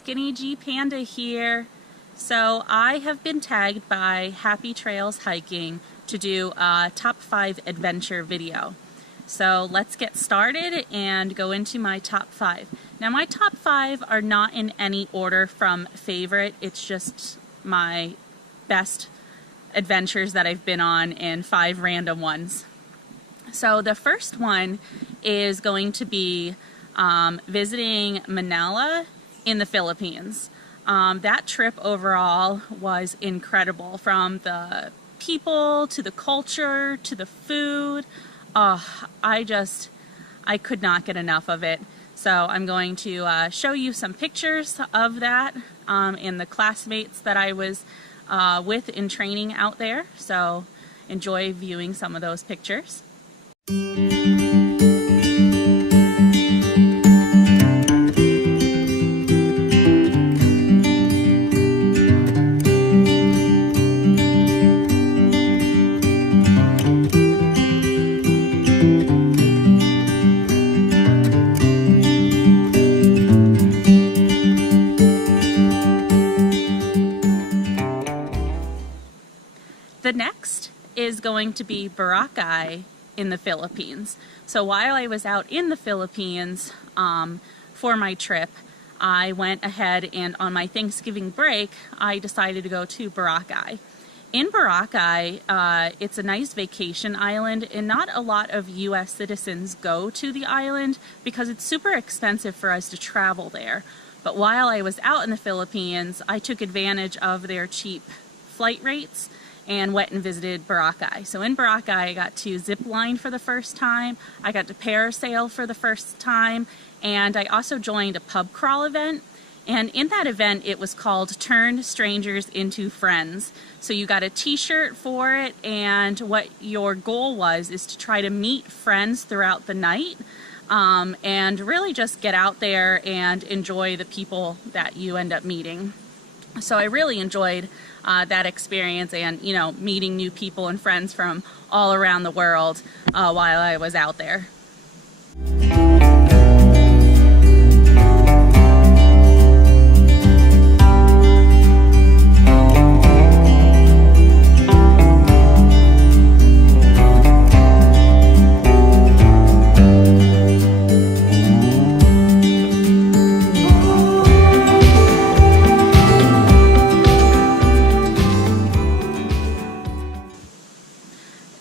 SkinnyGPanda here. So I have been tagged by Happy Trails Hiking to do a top 5 adventure video. So let's get started and go into my top 5. Now my top 5 are not in any order from favorite, it's just my best adventures that I've been on and 5 random ones. So the first one is going to be visiting Manila in the Philippines. That trip overall was incredible, from the people to the culture to the food. I could not get enough of it. So I'm going to show you some pictures of that and the classmates that I was with in training out there. So enjoy viewing some of those pictures. The next is going to be Boracay in the Philippines. So while I was out in the Philippines for my trip, I went ahead and on my Thanksgiving break, I decided to go to Boracay. In Boracay, it's a nice vacation island, and not a lot of US citizens go to the island because it's super expensive for us to travel there. But while I was out in the Philippines, I took advantage of their cheap flight rates and went and visited Boracay. So in Boracay, I got to zip line for the first time, I got to parasail for the first time, and I also joined a pub crawl event. And in that event, it was called Turn Strangers into Friends. So you got a t-shirt for it, and what your goal was is to try to meet friends throughout the night and really just get out there and enjoy the people that you end up meeting. So I really enjoyed that experience, and meeting new people and friends from all around the world while I was out there.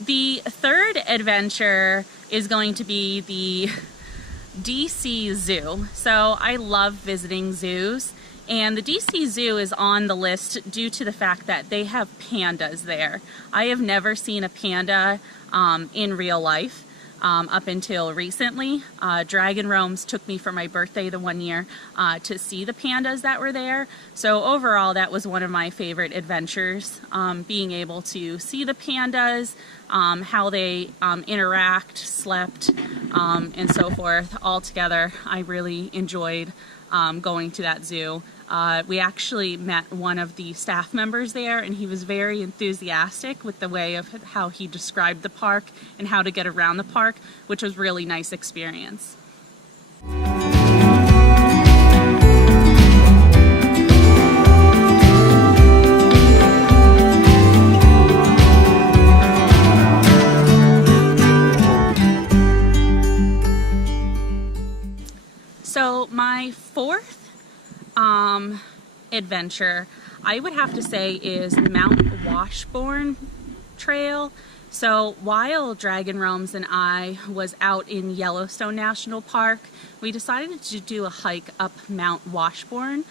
The third adventure is going to be the DC Zoo. So I love visiting zoos, and the DC Zoo is on the list due to the fact that they have pandas there. I have never seen a panda in real life up until recently. Dragon Roams took me for my birthday the one year to see the pandas that were there. So overall, that was one of my favorite adventures, being able to see the pandas, how they interact, slept, and so forth all together. I really enjoyed going to that zoo. We actually met one of the staff members there, and he was very enthusiastic with the way of how he described the park and how to get around the park, which was a really nice experience. So my fourth adventure, I would have to say, is Mount Washburn Trail. So while Dragon Roams and I was out in Yellowstone National Park, we decided to do a hike up Mount Washburn.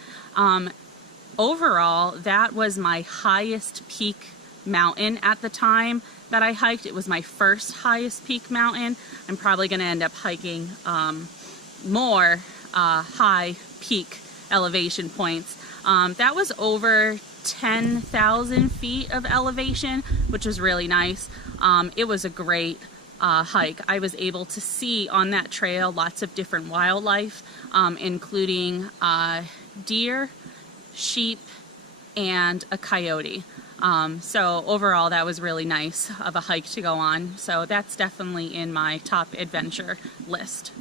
Overall, that was my highest peak mountain at the time that I hiked. It was my first highest peak mountain. I'm probably going to end up hiking more high peak elevation points. That was over 10,000 feet of elevation, which was really nice. It was a great hike. I was able to see on that trail lots of different wildlife, including deer, sheep, and a coyote. So overall, that was really nice of a hike to go on. So that's definitely in my top adventure list.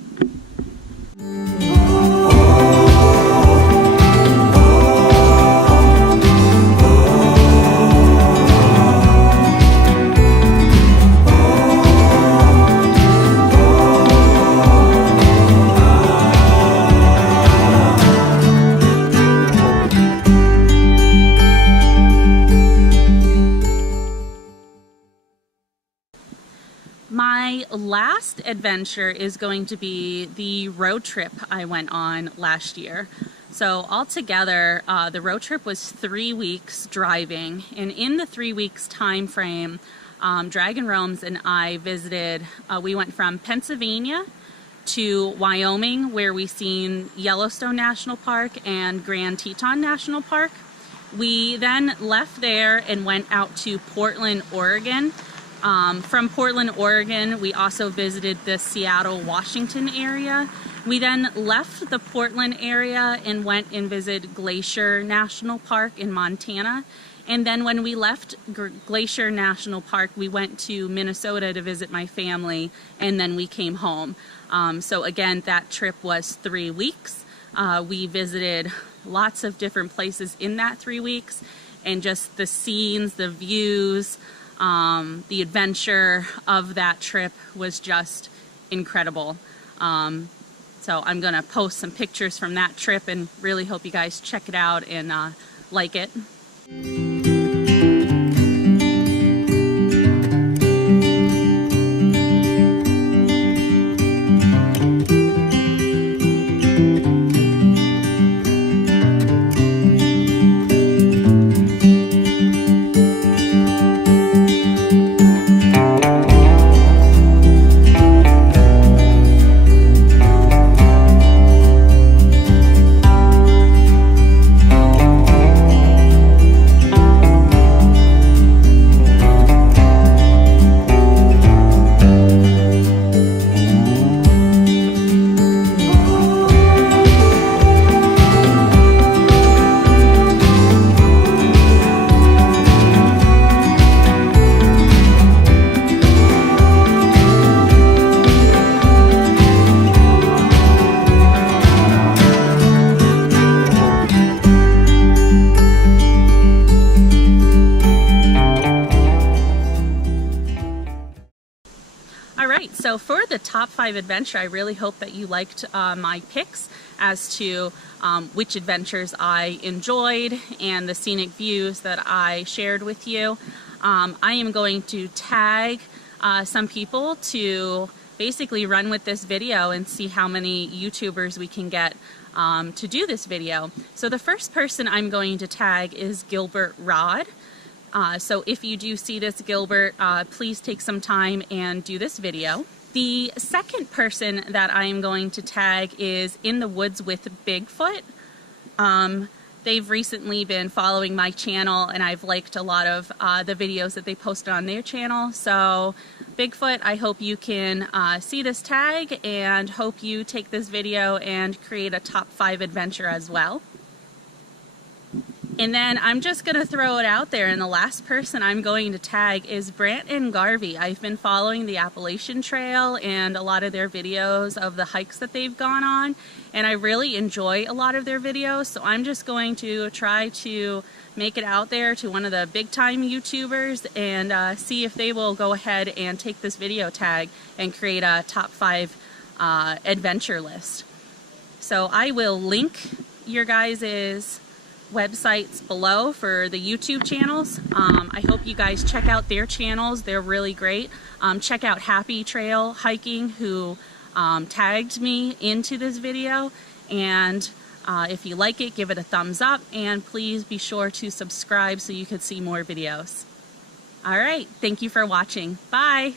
My last adventure is going to be the road trip I went on last year. So altogether, the road trip was 3 weeks driving, and in the 3 weeks time frame, Dragon Roams and I visited, we went from Pennsylvania to Wyoming, where we seen Yellowstone National Park and Grand Teton National Park. We then left there and went out to Portland, Oregon. From Portland, Oregon, we also visited the Seattle, Washington area. We then left the Portland area and went and visited Glacier National Park in Montana. And then when we left Glacier National Park, we went to Minnesota to visit my family, and then we came home. So again, that trip was 3 weeks. We visited lots of different places in that 3 weeks, and just the scenes, the views, the adventure of that trip was just incredible. So I'm gonna post some pictures from that trip and really hope you guys check it out and like it. Alright, so for the top 5 adventure, I really hope that you liked my picks as to which adventures I enjoyed and the scenic views that I shared with you. I am going to tag some people to basically run with this video and see how many YouTubers we can get to do this video. So the first person I'm going to tag is Gilbert Rod. So if you do see this, Gilbert, please take some time and do this video. The second person that I am going to tag is In the Woods with Bigfoot. They've recently been following my channel, and I've liked a lot of the videos that they posted on their channel. So Bigfoot, I hope you can see this tag and hope you take this video and create a top 5 adventure as well. And then I'm just going to throw it out there, and the last person I'm going to tag is Brant and Garvey. I've been following the Appalachian Trail and a lot of their videos of the hikes that they've gone on, and I really enjoy a lot of their videos, so I'm just going to try to make it out there to one of the big time YouTubers and see if they will go ahead and take this video tag and create a top 5 adventure list. So I will link your guys's websites below for the YouTube channels. I hope you guys check out their channels. They're really great. Check out Happy Trail Hiking, who tagged me into this video, and if you like it, give it a thumbs up, and please be sure to subscribe so you can see more videos. Alright, thank you for watching. Bye!